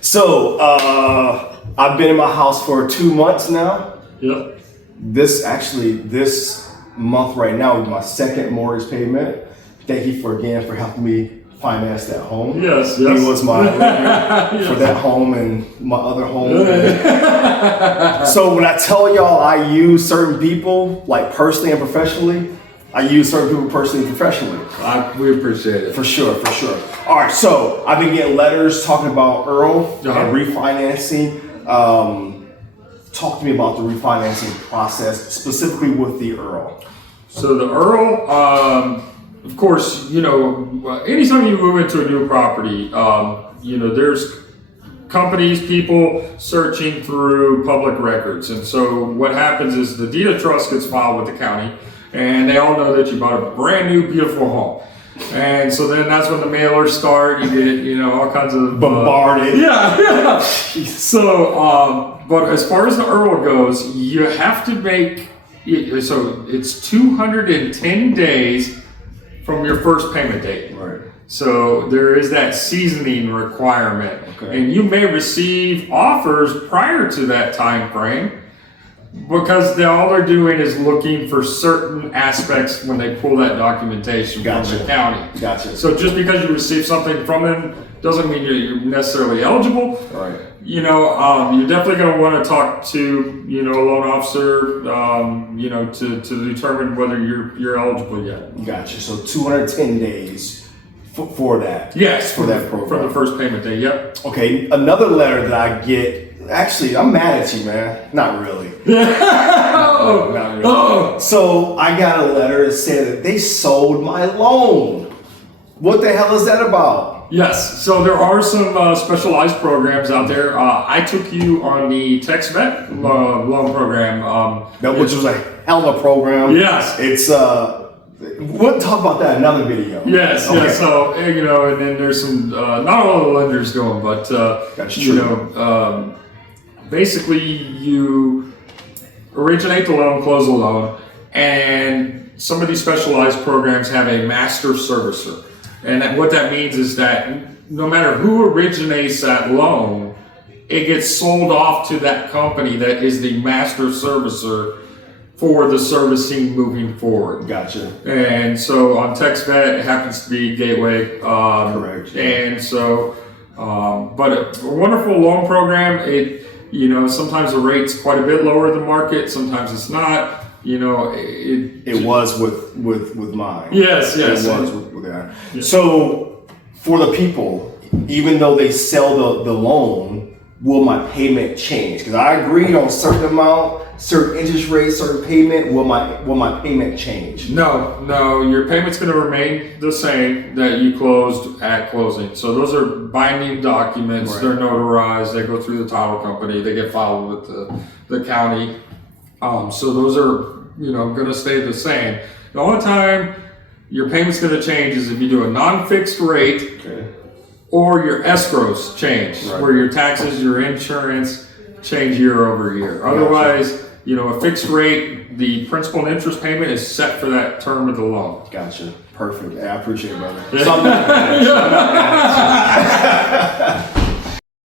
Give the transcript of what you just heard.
So, I've been in my house for 2 months now. Yep. This month right now is my second mortgage payment. Thank you for helping me finance that home. Yes. He was my lender for that home and my other home. So when I tell y'all I use certain people, like personally and professionally, I use certain people personally and professionally. We appreciate it. For sure. All right, so I've been getting letters talking about IRRRL and refinancing. Talk to me about the refinancing process, specifically with the IRRRL. So the IRRRL, of course, anytime you move into a new property, there's companies, people searching through public records. And so what happens is the deed of trust gets filed with the county, and they all know that you bought a brand new, beautiful home. And so then that's when the mailers start. You get, all kinds of bombarded. Yeah. So, but as far as the IRRRL goes, you have to make. So it's 210 days from your first payment date. Right. So there is that seasoning requirement, and you may receive offers prior to that time frame. Because all they're doing is looking for certain aspects when they pull that documentation from the county. Gotcha. So just because you receive something from them doesn't mean you're necessarily eligible. Right. You're definitely going to want to talk to a loan officer, to determine whether you're eligible yet. Gotcha. So 210 days for that. Yes, for that program. From the first payment day. Yep. Okay. Another letter that I get. Actually, I'm mad at you, man. Not really. No, not really. Oh. So I got a letter that said that they sold my loan. What the hell is that about? Yes, so there are some specialized programs out there. I took you on the TextVet loan program. Which was a hell of a program. Yes. It's, we'll talk about that in another video. Yes, okay. Yes. So, and then there's some, not all the lenders do them, but, that's true. Basically you originate the loan, close the loan, and some of these specialized programs have a master servicer. And what that means is that no matter who originates that loan, it gets sold off to that company that is the master servicer for the servicing moving forward. Gotcha. And so on TextVet, it happens to be Gateway. Correct. Yeah. And so, but a wonderful loan program. Sometimes the rate's quite a bit lower than market. Sometimes it's not. It was with mine. Yes. It was with that. Yeah. So for the people, even though they sell the loan, will my payment change? Because I agreed on certain amount, certain interest rate, certain payment. Will my payment change? No. Your payment's going to remain the same that you closed at closing. So those are binding documents. Right. They're notarized. They go through the title company. They get filed with the county. So those are going to stay the same. The only time your payment's going to change is if you do a non-fixed rate. Okay. Or your escrows change, right, where your taxes, your insurance change year over year. Otherwise, a fixed rate, the principal and interest payment is set for that term of the loan. Gotcha. Perfect. I appreciate it, brother. Yeah.